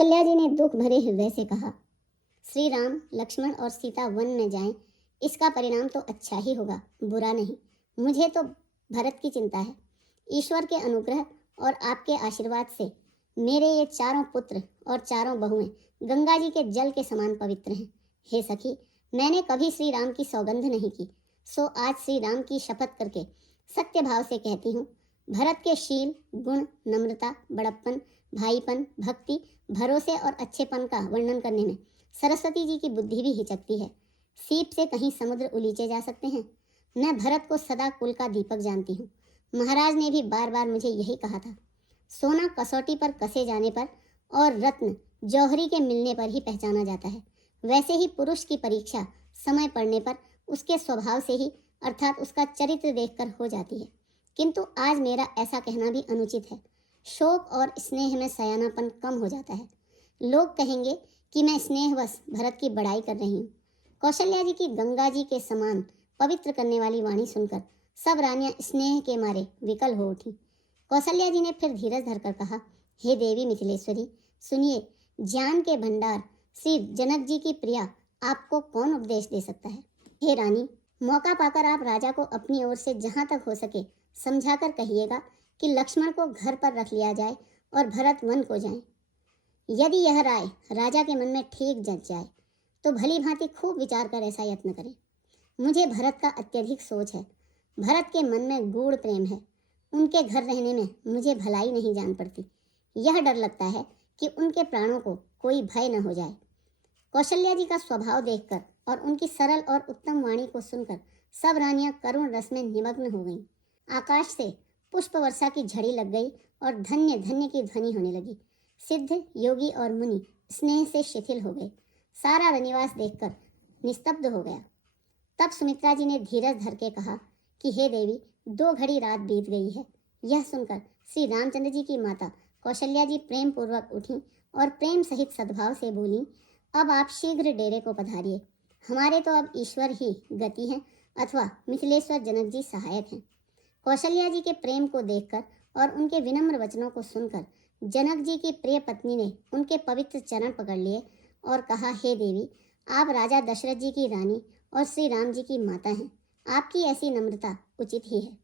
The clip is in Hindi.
कौशल्या जी ने दुख भरे हृदय से कहा, श्री राम, लक्ष्मण और सीता वन में जाएं, इसका परिणाम तो अच्छा ही होगा, बुरा नहीं। मुझे तो भरत की चिंता है। ईश्वर के अनुग्रह और आपके आशीर्वाद से मेरे ये चारों पुत्र और चारों बहुएं गंगा जी के जल के समान पवित्र हैं। हे सखी, मैंने कभी श्री राम की सौगंध नहीं की, सो आज श्री राम की शपथ करके सत्य भाव से कहती हूँ, भरत के शील, गुण, नम्रता, बड़प्पन, भाईपन, भक्ति, भरोसे और अच्छेपन का वर्णन करने में सरस्वती जी की बुद्धि भी हिचकती है। सीप से कहीं समुद्र उलीचे जा सकते हैं। मैं भरत को सदा कुल का दीपक जानती हूँ। महाराज ने भी बार बार मुझे यही कहा था। सोना कसौटी पर कसे जाने पर और रत्न जौहरी के मिलने पर ही पहचाना जाता है। वैसे ही पुरुष की परीक्षा समय पड़ने पर उसके स्वभाव से ही अर्थात उसका चरित्र देखकर हो जाती है। किंतु आज मेरा ऐसा कहना भी अनुचित है। शोक और स्नेह में सयानापन कम हो जाता है। लोग कहेंगे कि मैं स्नेहवश भरत की बड़ाई कर रही हूँ। कौशल्या जी की गंगा जी के समान पवित्र करने वाली वाणी सुनकर सब रानियां स्नेह के मारे विकल हो उठी। कौशल्या जी ने फिर धीरज धरकर कहा, हे देवी मिथिलेश्वरी, सुनिए, ज्ञान के भंडार श्री जनक जी की प्रिया आपको कौन उपदेश दे सकता है। हे रानी, मौका पाकर आप राजा को अपनी ओर से जहाँ तक हो सके समझाकर कहिएगा कि लक्ष्मण को घर पर रख लिया जाए और भरत वन को जाए। यदि यह राय राजा के मन में ठीक जच जाए तो भली भांति खूब विचार कर ऐसा यत्न करें। मुझे भरत का अत्यधिक सोच है। भरत के मन में गूढ़ प्रेम है। उनके घर रहने में मुझे भलाई नहीं जान पड़ती। यह डर लगता है कि उनके प्राणों को कोई भय न हो जाए। कौशल्या जी का स्वभाव देखकर और उनकी सरल और उत्तम वाणी को सुनकर सब रानियां करुण रस में निमग्न हो गईं। आकाश से पुष्प वर्षा की झड़ी लग गई और धन्य धन्य की ध्वनि होने लगी। सिद्ध, योगी और मुनि स्नेह से शिथिल हो गए। सारा रनिवास देखकर निस्तब्ध हो गया। तब सुमित्रा जी ने धीरज धर के कहा कि हे देवी, 2 घड़ी रात बीत गई है। यह सुनकर श्री रामचंद्र जी की माता कौशल्या जी प्रेम पूर्वक उठी और प्रेम सहित सद्भाव से बोली, अब आप शीघ्र डेरे को पधारिए। हमारे तो अब ईश्वर ही गति हैं अथवा मिथिलेश्वर जनक जी सहायक हैं। कौशल्या जी के प्रेम को देखकर और उनके विनम्र वचनों को सुनकर जनक जी की प्रिय पत्नी ने उनके पवित्र चरण पकड़ लिए और कहा, हे देवी, आप राजा दशरथ जी की रानी और श्री राम जी की माता हैं। आपकी ऐसी नम्रता उचित ही है।